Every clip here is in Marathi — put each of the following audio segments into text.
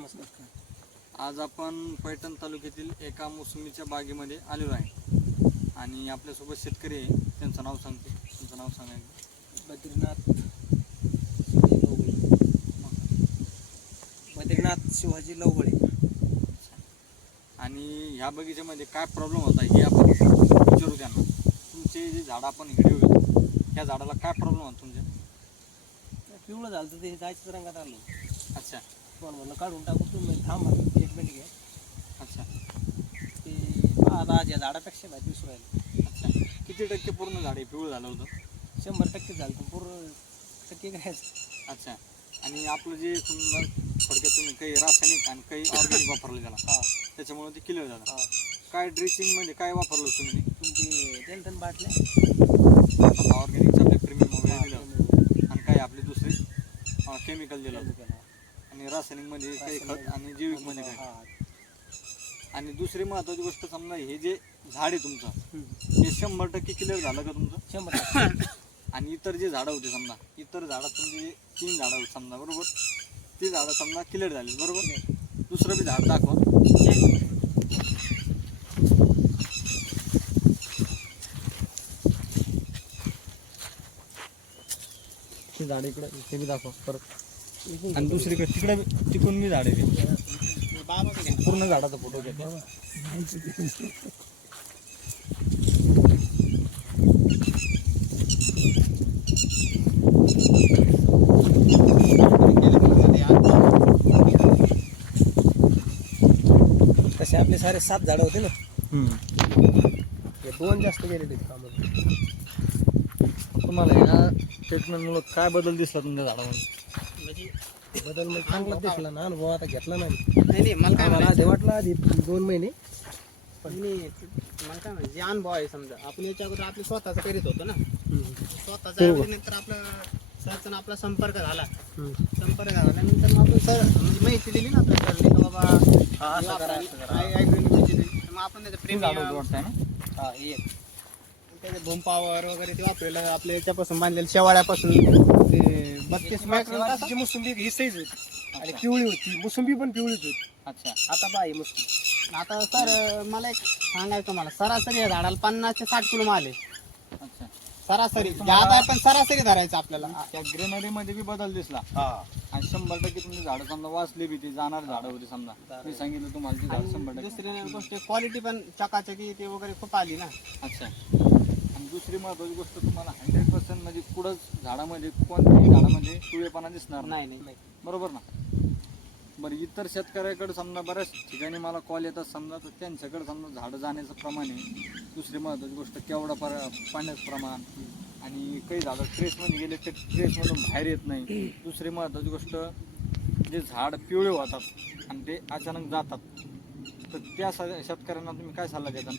नमस्कार. आज आपण पैठण तालुक्यातील एका मोसंबीच्या बागेमध्ये आलेलो आहे. आणि आपल्यासोबत शेतकरी आहे. त्यांचं नाव सांगतो. तुमचं नाव सांगा एकदा. बद्रीनाथ बद्रीनाथ शिवाजी लवगळे आणि ह्या बगीच्यामध्ये काय प्रॉब्लेम होता हे आपण विचारू त्यांना. तुमचे जे झाडं आपण व्हिडिओ घेतो ह्या झाडाला काय प्रॉब्लेम होता तुमच्या? पिवळं झालं तर ते जायचं रंगात आलं. अच्छा. पण म्हणलं काढून टाकू तुम्ही थांबा एक मिनिट घ्या अच्छा. ते या झाडापेक्षा नाही दिसू राहिलं. अच्छा. किती टक्के पूर्ण झाडे पिवळं झालं होतं. शंभर टक्के झालं तर पूर्ण टक्के काय अच्छा. आणि आपलं जे समजा थोडक्यात तुम्ही काही रासायनिक आणि काही ऑर्गॅनिक वापरलं त्याला हा. त्याच्यामुळे ते क्लिअर झालं. हा. काय ड्रेसिंगमध्ये काय वापरलं तुम्ही? तुमची टेन्शन बाटल्या ऑर्गॅनिकचं आपले प्रीमियम वगैरे दिलं. आणि काही आपले दुसरे केमिकल दिलं. आणि रासायनिकमध्ये काही खत आणि जैविकमध्ये काय? हा. आणि दुसरी महत्वाची गोष्ट समजा हे जे झाड आहे तुमचं हम्म. हे शंभर टक्के क्लिअर झालं का तुमचं? शंभर टक्के. आणि इतर जे झाडं होते समजा इतर झाडात तुमचे जे तीन झाडं होते समजा बरोबर? ती झाडं समजा क्लिअर झाली बरोबर? दुसरं बी झाड दाखवा. झाड इकडे ते बी दाखवा परत. आणि दुसरीकडे तिकडे तिकडून बी झाड ते. पूर्ण झाडाचा फोटो घ्या तसे आपले सारे सात झाडं होते ना. हे दोन जास्त गेलेले कामामध्ये तुम्हाला ह्या ट्रीटमेंटमुळे काय बदल दिसला तुमच्या झाडामध्ये? बदल मग चांगला दिसला ना अनुभव आता घेतला नाही. नाही नाही मला काय म्हणायचं? आधी वाटलं आधी दोन महिने. नाही, मला काय म्हणायचं? जे अनुभव आहे समजा आपण याच्या अगोदर आपलं स्वतःच करीत होतो ना. स्वतःचा नंतर आपला सरचा आपला संपर्क झाला. संपर्क झाल्यानंतर मग आपण सर म्हणजे माहिती दिली ना आपल्या सरने की बाबा हे दिली. तर मग आपण त्याचं प्रेम वाटतं ना? हा ये त्याचे भूमपावर वगैरे ते वापरलेलं आपल्या याच्यापासून बांधलेलं शेवाळ्यापासून ते बत्तीस जी मोसंबी ही सैज होती आणि पिवळी होती. मोसंबी पण पिवळीच होती. अच्छा. आता बा ही मोसंबी. आता सर मला एक सांगायचं मला सरासरी या झाडाला पन्नास ते साठ किलो माल आहे. अच्छा. सरासरी. आहे पण सरासरी धरायचं आपल्याला. त्या ग्रेनरी मध्ये बी बदल दिसला. हा. आणि शंभर टक्के तुमची झाडं समजा वाचली बी ती जाणार झाडं होती समजा. मी सांगितलं तुम्हाला ती झाड शंभर टक्के. दुसरी गोष्ट क्वालिटी पण चकाचकी ते वगैरे खूप आली ना. अच्छा. आणि दुसरी महत्वाची गोष्ट तुम्हाला हंड्रेड म्हणजे कुठंच झाडामध्ये कोणत्याही झाडामध्ये पिवळेपणा दिसणार नाही. नाही नाही. बरोबर ना? बरं इतर शेतकऱ्याकडे समजा बऱ्याच ठिकाणी मला कॉल येतात समजा तर त्यांच्याकडे समजा झाडं जाण्याचं प्रमाण आहे. दुसरी महत्वाची गोष्ट केवढा पर पाण्याचं प्रमाण आणि काही झाडं ट्रेसमध्ये गेले ते ट्रेसमधून बाहेर येत नाही. दुसरी महत्वाची गोष्ट जे झाड पिवळे होतात आणि ते अचानक जातात. तर त्या शेतकऱ्यांना तुम्ही काय सल्ला देता?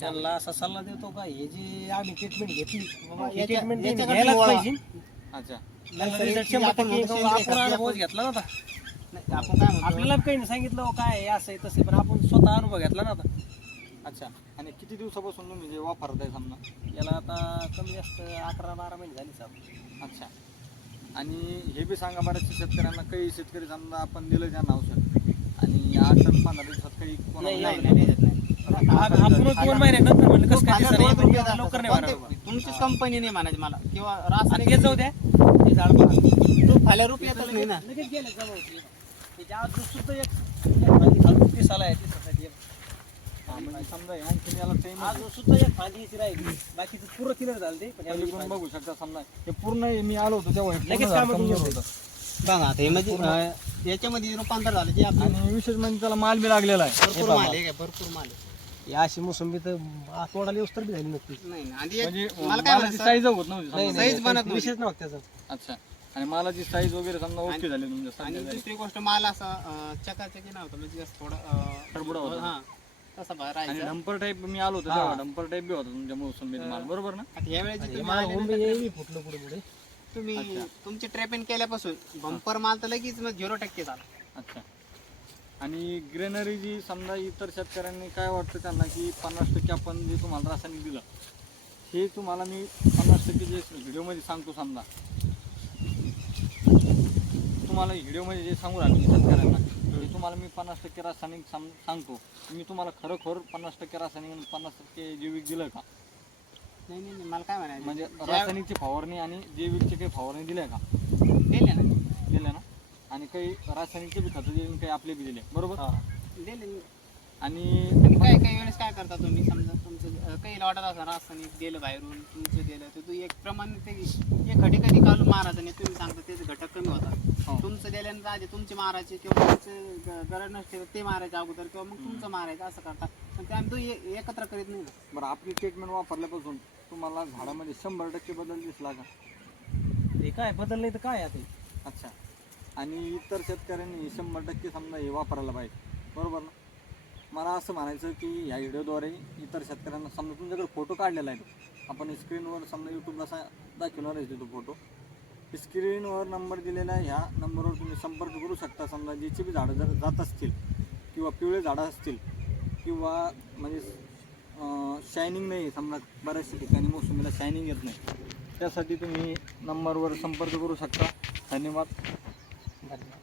त्यांना असा सल्ला देतो का हे जे आम्ही ट्रीटमेंट घेतली बाबा ही याच्या- ट्रीटमेंट याच्याकडे घ्यायलाच वळा. पाहिजे. अच्छा. त्याला नैसर्गिक result शंभर आपण टक्के म्हणतो येतो. आपण सेंद्रिय अनुभव घेतला ना आता. नाही, आपण काय म्हणतो? आपल्याला बी काही नाही सांगितलं हो काय आहे, असं आहे तसं आहे, पण आपण स्वतः अनुभव घेतला ना आता. अच्छा. आणि किती दिवसापासून तुम्ही जे वापरताय समजा? याला आता कमी जास्त अकरा बारा महिने झाली साहेब. अच्छा. आणि हे बी सांगा बऱ्याचशा शेतकऱ्यांना काही शेतकरी समजा आपण दिलं त्यांना औषध आणि आठ टन पंधरा दिवसात काही कोणाला नाही, नाही नाही, नाही देत नाही. आपण दोन महिन्यानंतर म्हणलं कसं काय लवकर नाही कोणते- वाढणार. तुमचीच कंपनी नाही म्हणायची मला. किंवा आणि रासायनिक ते जाऊ द्या. हे झाड बघा. तो फाल्या रुपये येतच नाही ना. लगेच गेले जवळ होती. एक खालून म्हणजे समजा आणखीन याला टाइम आज सुद्धा एक राहिली. बाकीचं पूर्ण क्लिअर झालं ते पण यावेळी बघू शकता समजा. हे पूर्ण हे मी आलो होतो तेव्हा हे पूर्ण लगेच झाड कमजोर होतं. बघा आता हे म्हणजे अं, याच्यामध्ये रूपांतर झालं जे आणि विशेष म्हणजे त्याला माल बी लागलेला आहे. भरपूर माल आहे काय, भरपूर माल आहे. या अशी मोसंबी तर आ, तोडाला येऊस तर बी झाली नक्की नाही. आणि एक- म्हणजे मला काय मालाची म्हणायचं साईज होत नव्हती नाही समजा. नाही Size बनत नव्हती. विषयच नव्हता त्याचा अच्छा आणि मालाची साईज वगैरे समजा ओके झाली तुमच्या आणि. दुसरी गोष्ट माल असा अं, चकाचकी नव्हता म्हणजे जास्त थोडा अं, खडबडा होता. हा तसा आणि राहायचा डंपर टाईप मी आलो होतो. तेव्हा डंपर टाईप बी होता तुमच्या मोसंबीत माल बरोबर ना आता वेळेची तुम्ही मला बी फुटलं पुढे पुढे तुम्ही. तुमची ट्रेपिंग केल्यापासून बंपर माल तर लगेच झिरो टक्के झाला अच्छा आणि ग्रेनरी जी समजा इतर शेतकऱ्यांनी काय वाटतं त्यांना की पन्नास टक्के आपण जे तुम्हाला रासायनिक दिलं हे तुम्हाला मी पन्नास टक्के जे व्हिडिओमध्ये सांगतो समजा. तुम्हाला व्हिडिओमध्ये जे सांगू राहिलो मी शेतकऱ्यांना ते तुम्हाला मी पन्नास टक्के रासायनिक सांग सांगतो. मी तुम्हाला खरोखर पन्नास टक्के रासायनिक आणि पन्नास टक्के जैविक दिलं का? नाही नाही मला काय म्हणायचं? म्हणजे रासायनिकची फवारणी आणि जैविकची काही फवारणी दिल्या का? दिल्या ना. आणि काही रासायनिकचे बी खतं दिले आणि काही आपले बी दिले. बरोबर? हा. दिले. आणि आणि काय काही वेळेस काय करता तुम्ही? समजा तुमचं अं, काही वाटत असं रासायनिक गेलं बाहेरून तुमचं गेलं तर तू एक प्रमाणे ते एक खडी कधी काढून मारायचं नाही तुम्ही सांगता त्याचे घटक कमी हो. होतात तुमचं दिल्यानंतर आधी तुमचे मारायचे किंवा तुमचे ग- गरज नसते ते मारायचे अगोदर किंवा मग तुमचं मारायचं असं करता. पण ते आम्ही तो ए- एकत्र करीत नाही ना. बरं आपली ट्रीटमेंट वापरल्यापासून तुम्हाला झाडामध्ये शंभर टक्के बदल दिसला का? हे काय बदललंय तर काय आता? हे? अच्छा. आणि इतर शेतकऱ्यांनी शंभर टक्के समजा हे वापरायला पाहिजे. बरोबर ना? मला असं म्हणायचं की ह्या व्हिडिओद्वारे इतर शेतकऱ्यांना समजा तुमच्याकडे फोटो काढलेला आहे. आपण स्क्रीनवर समजा यूट्यूबला असा दाखवणार आहे तो फोटो स्क्रीनवर नंबर दिलेला आहे. ह्या नंबरवर तुम्ही संपर्क करू शकता. समजा ज्याची बी झाडं जर जात असतील किंवा पिवळे झाडं असतील किंवा म्हणजे शायनिंग नाही समजा बऱ्याचशा ठिकाणी मोसंबीला शायनिंग येत नाही. त्यासाठी तुम्ही नंबरवर संपर्क करू शकता. धन्यवाद. धन्यवाद